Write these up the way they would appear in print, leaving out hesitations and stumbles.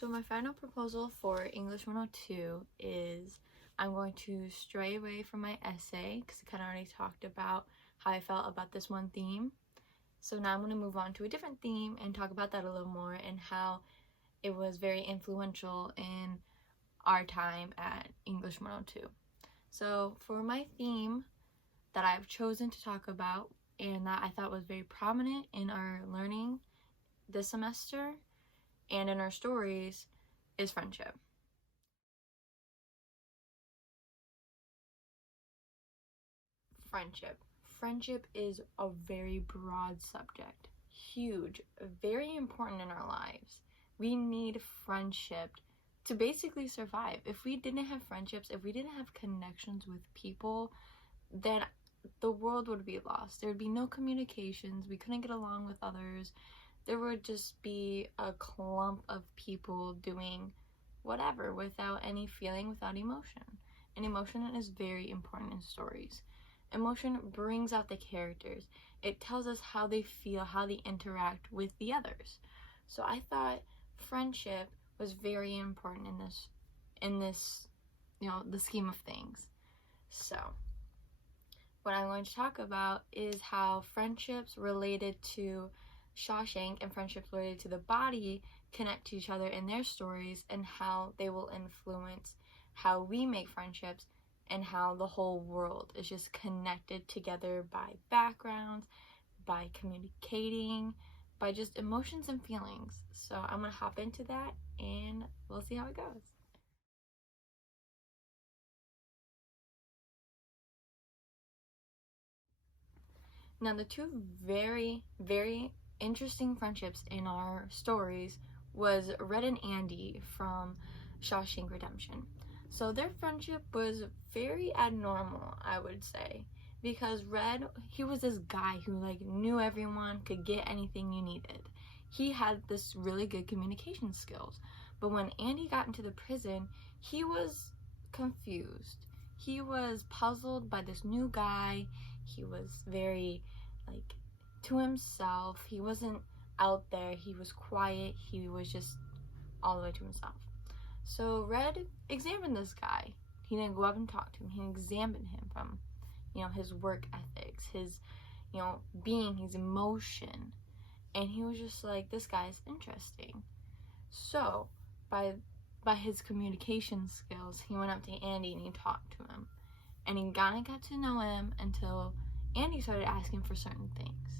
So my final proposal for English 102 is I'm going to stray away from my essay because I kind of already talked about how I felt about this one theme. So now I'm going to move on to a different theme and talk about that a little more and how it was very influential in our time at English 102. So for my theme that I've chosen to talk about and that I thought was very prominent in our learning this semester and in our stories is friendship. Friendship is a very broad subject, huge, very important in our lives. We need friendship to basically survive. If we didn't have friendships, if we didn't have connections with people, then the world would be lost. There would be no communications. We couldn't get along with others. There would just be a clump of people doing whatever without any feeling, without emotion. And emotion is very important in stories. Emotion brings out the characters. It tells us how they feel, how they interact with the others. So I thought friendship was very important in this, the scheme of things. So what I'm going to talk about is how friendships related to Shawshank and friendships related to the body connect to each other in their stories and how they will influence how we make friendships and how the whole world is just connected together by backgrounds, by communicating, by just emotions and feelings. So I'm going to hop into that and we'll see how it goes. Now, the two very, very interesting friendships in our stories was Red and Andy from Shawshank Redemption. So their friendship was very abnormal, I would say, because Red, he was this guy who knew everyone, could get anything you needed. He had this really good communication skills. But when Andy got into the prison, he was confused. He was puzzled by this new guy. He was very to himself. He wasn't out there. He was quiet. He was just all the way to himself. So Red examined this guy. He didn't go up and talk to him. He examined him from, his work ethics, his, being, his emotion. And he was just like, this guy's interesting. So by his communication skills, he went up to Andy and he talked to him. And he got to know him until Andy started asking for certain things.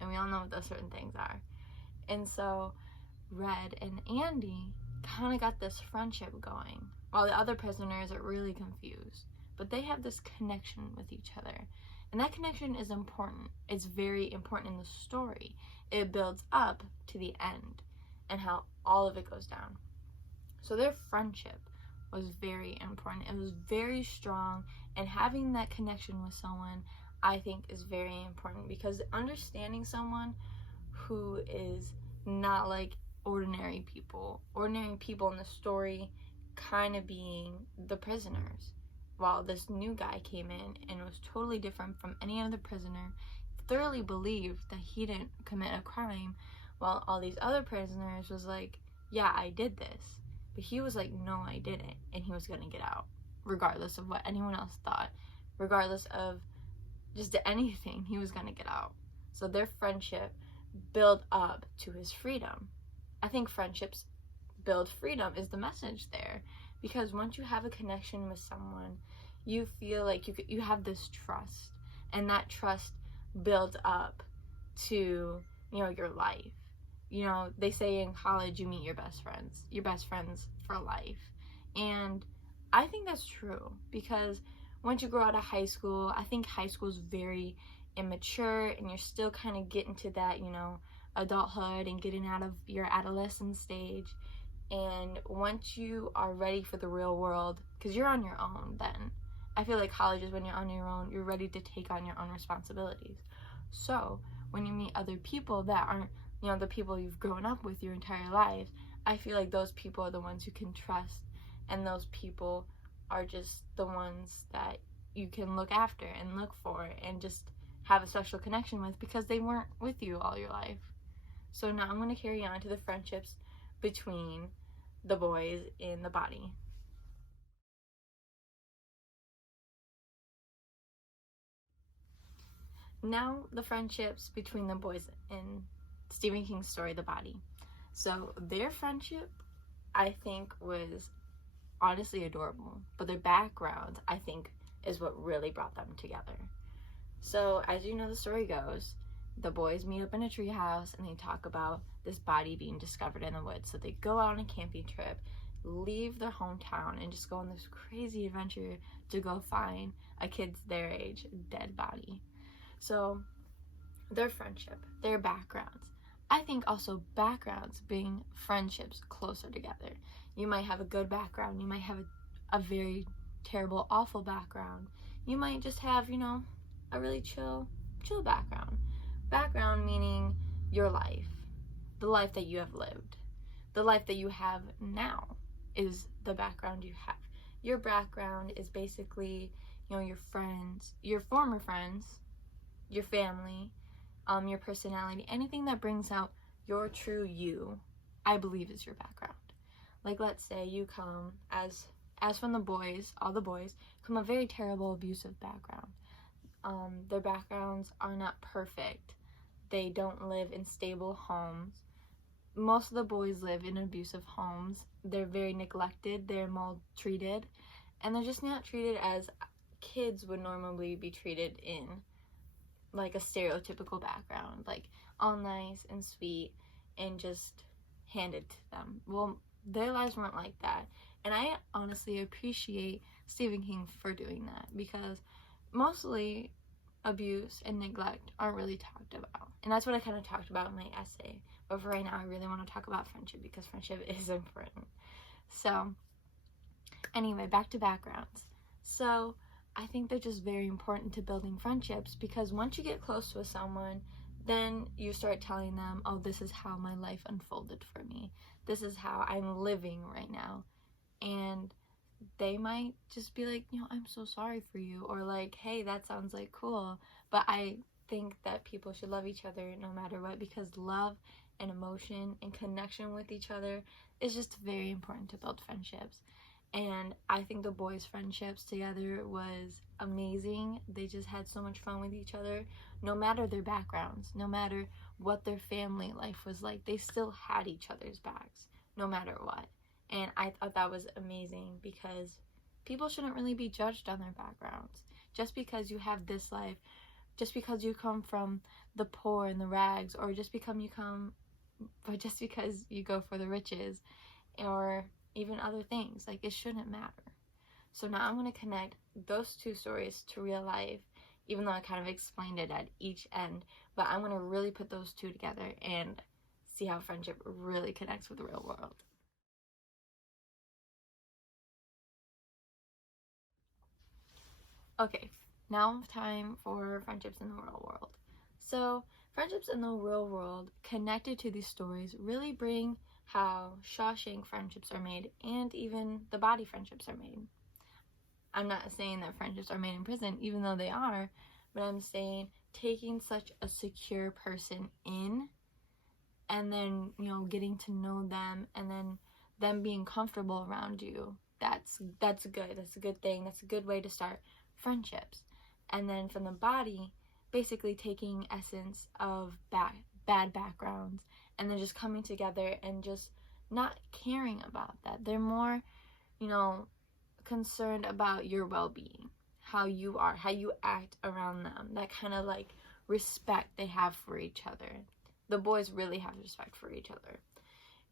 And we all know what those certain things are. And so Red and Andy kind of got this friendship going, while the other prisoners are really confused. But they have this connection with each other. And that connection is important. It's very important in the story. It builds up to the end and how all of it goes down. So their friendship was very important. It was very strong, and having that connection with someone, I think, is very important, because understanding someone who is not like ordinary people in the story kind of being the prisoners, while this new guy came in and was totally different from any other prisoner, thoroughly believed that he didn't commit a crime, while all these other prisoners was like, yeah, I did this. But he was like, no, I didn't, and he was gonna get out regardless of what anyone else thought, regardless of just anything. He was gonna get out. So their friendship built up to his freedom. I think friendships build freedom is the message there, because once you have a connection with someone, you feel like you have this trust, and that trust builds up to your life. They say in college you meet your best friends for life, and I think that's true, because once you grow out of high school, I think high school is very immature, and you're still kind of getting to that, adulthood and getting out of your adolescent stage. And once you are ready for the real world, because you're on your own then, I feel like college is when you're on your own, you're ready to take on your own responsibilities. So when you meet other people that aren't, the people you've grown up with your entire life, I feel like those people are the ones you can trust, and those people are just the ones that you can look after and look for and just have a special connection with, because they weren't with you all your life. So now I'm going to carry on to the friendships between the boys in the body. Now, the friendships between the boys in Stephen King's story, The Body. So, their friendship, I think, was honestly adorable, but their backgrounds, I think, is what really brought them together. So, as you know, the story goes, the boys meet up in a treehouse and they talk about this body being discovered in the woods. So, they go out on a camping trip, leave their hometown, and just go on this crazy adventure to go find a kid's their age dead body. So, their friendship, their backgrounds. I think also backgrounds bring friendships closer together. You might have a good background, you might have a very terrible, awful background. You might just have, a really chill background. Background meaning your life, the life that you have lived. The life that you have now is the background you have. Your background is basically, your friends, your former friends, your family, your personality, anything that brings out your true you, I believe is your background. Like, let's say you come, as from the boys, all the boys, come a very terrible, abusive background. Their backgrounds are not perfect. They don't live in stable homes. Most of the boys live in abusive homes. They're very neglected, they're maltreated, and they're just not treated as kids would normally be treated in like a stereotypical background, like all nice and sweet and just handed to them. Well, their lives weren't like that, and I honestly appreciate Stephen King for doing that, because mostly abuse and neglect aren't really talked about, and that's what I kind of talked about in my essay. But for right now, I really want to talk about friendship, because friendship is important. So anyway, back to backgrounds. So I think they're just very important to building friendships, because once you get close to someone, then you start telling them, oh, this is how my life unfolded for me. This is how I'm living right now. And they might just be like, I'm so sorry for you. Or like, hey, that sounds like cool. But I think that people should love each other no matter what, because love and emotion and connection with each other is just very important to build friendships. And I think the boys' friendships together was amazing. They just had so much fun with each other. No matter their backgrounds, no matter what their family life was like, they still had each other's backs, no matter what. And I thought that was amazing, because people shouldn't really be judged on their backgrounds. Just because you have this life, just because you come from the poor and the rags, or just because you go for the riches, or even other things, like, it shouldn't matter. So now I'm going to connect those two stories to real life, even though I kind of explained it at each end, but I'm going to really put those two together and see how friendship really connects with the real world. Okay, now time for friendships in the real world. So friendships in the real world connected to these stories really bring how Shawshank friendships are made, and even the Body friendships are made. I'm not saying that friendships are made in prison, even though they are, but I'm saying taking such a secure person in, and then, getting to know them, and then them being comfortable around you. That's good. That's a good thing. That's a good way to start friendships. And then from the Body, basically taking essence of bad backgrounds, and then just coming together and just not caring about that. They're more, concerned about your well-being, how you are, how you act around them, that kind of like respect they have for each other. The boys really have respect for each other,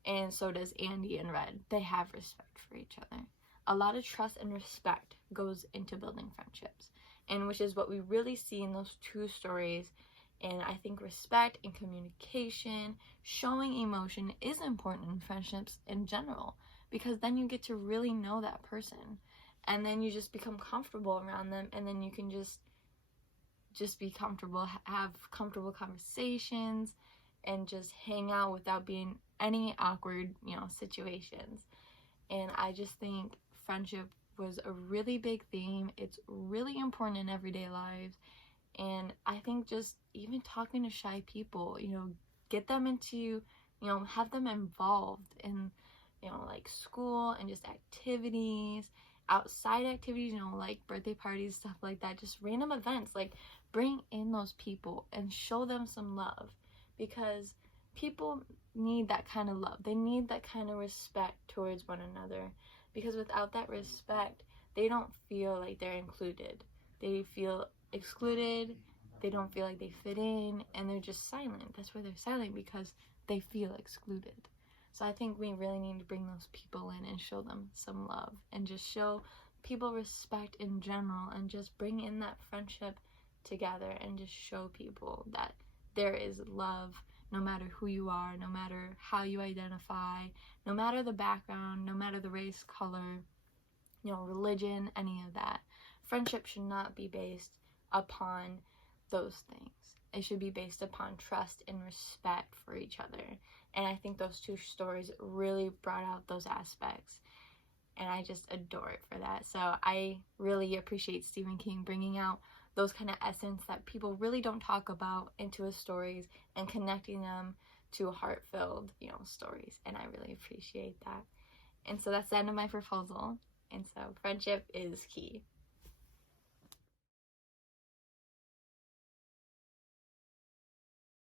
and so does Andy and Red. They have respect for each other. A lot of trust and respect goes into building friendships, and which is what we really see in those two stories. And I think respect and communication, showing emotion, is important in friendships in general, because then you get to really know that person, and then you just become comfortable around them, and then you can just be comfortable, have comfortable conversations, and just hang out without being any awkward, situations. And I just think friendship was a really big theme. It's really important in everyday lives. And I think just even talking to shy people, get them into, have them involved in like school and just activities, outside activities, like birthday parties, stuff like that, just random events. Like, bring in those people and show them some love, because people need that kind of love. They need that kind of respect towards one another, because without that respect, they don't feel like they're included. They feel excluded. They don't feel like they fit in, and they're just silent. That's why they're silent, because they feel excluded. So I think we really need to bring those people in and show them some love, and just show people respect in general, and just bring in that friendship together, and just show people that there is love no matter who you are, no matter how you identify, no matter the background, no matter the race, color, religion, any of that. Friendship should not be based upon those things. It should be based upon trust and respect for each other. And I think those two stories really brought out those aspects, and I just adore it for that. So I really appreciate Stephen King bringing out those kind of essence that people really don't talk about into his stories, and connecting them to heart-filled, stories. And I really appreciate that. And so that's the end of my proposal. And so friendship is key.